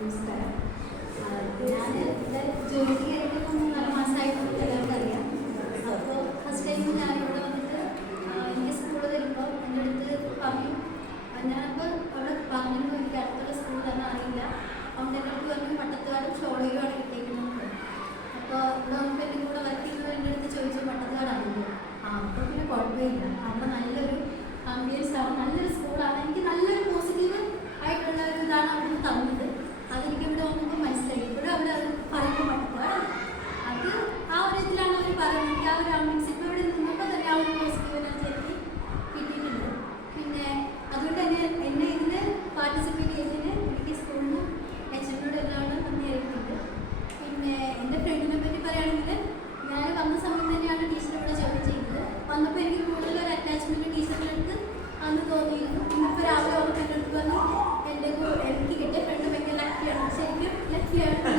നമസ്കാരം. ഞാൻ ഇവിടെ ജോലിക്ക് കയറിയിട്ട് 3-4 മാസമായിട്ട് എല്ലാവർക്കും അറിയാം. അപ്പോൾ ഫസ്റ്റ് ടൈം ഞാനിവിടെ വന്നിട്ട് എനിക്ക് സ്കൂൾ വരുമ്പോൾ എൻ്റെ അടുത്ത് പറഞ്ഞു. ഞാനപ്പോൾ അവിടെ പറഞ്ഞിരുന്നു എനിക്ക് അടുത്തുള്ള സ്കൂൾ തന്നെ അറിയില്ല. അതുകൊണ്ട് എൻ്റെ അടുത്ത് പറഞ്ഞു പട്ടത്തുകാടും ഷോളയിലുമാണ് കിട്ടിയിരിക്കുന്നത്. അപ്പോൾ ഇവിടെ വന്നപ്പോൾ എൻ്റെ കൂടെ വർക്ക് ചെയ്യുന്നത് എൻ്റെ അടുത്ത് ചോദിച്ചു പട്ടത്തുകാടാണല്ലോ. അപ്പോൾ പിന്നെ കുഴപ്പമില്ല, അവിടെ നല്ലൊരു ആംബിയൻസ് ആണ്, നല്ലൊരു സ്കൂളാണ്. എനിക്ക് നല്ലൊരു പോസിറ്റീവ് ആയിട്ടുള്ള ഒരു ഇതാണ് അവിടെ തന്നത്. അതെനിക്ക് ഇവിടെ വന്നപ്പോൾ മനസ്സിലായി. ഇപ്പോഴും അവിടെ അത് പറയുമ്പോൾ പട്ടത്തുകാട് അത് ആ ഒരു ഇതിലാണ് അവർ പറയുന്നത്. എനിക്ക് ആ ഒരു ആംബിയൻസ് ഇപ്പോൾ ഇവിടെ നിന്നപ്പോൾ തന്നെ ആ ഒരു പോസിറ്റീവ് എനർജി എനിക്ക് കിട്ടിയിട്ടുണ്ട്. പിന്നെ അതുകൊണ്ട് തന്നെ എന്നെ ഇതിൽ പാർട്ടിസിപ്പേറ്റ് ചെയ്തതിന് എനിക്ക് സ്കൂളിനും എച്ച്എമ്മിനോട് എല്ലാവരും നന്ദി അറിയിക്കുന്നുണ്ട്. പിന്നെ എൻ്റെ ഫ്രണ്ടിനെ പറ്റി പറയുകയാണെങ്കിൽ ഞാൻ വന്ന സമയത്ത് തന്നെയാണ് ടീച്ചറിവിടെ ജോയിൻ ചെയ്തത്. വന്നപ്പോൾ എനിക്ക് കൂടുതലൊരു അറ്റാച്ച്മെൻറ്റ് ടീച്ചറിൻ്റെ അടുത്ത് അന്ന് തോന്നിയിരുന്നു. ഇന്നിപ്പോൾ രാവിലെ വന്നപ്പോൾ എൻ്റെ അടുത്ത് പറഞ്ഞു എനിക്ക് കിട്ടിയ ഫ്രണ്ട് ഭയങ്കര ലക്കിയാണ്, ശരിക്കും ലക്കിയാണ്.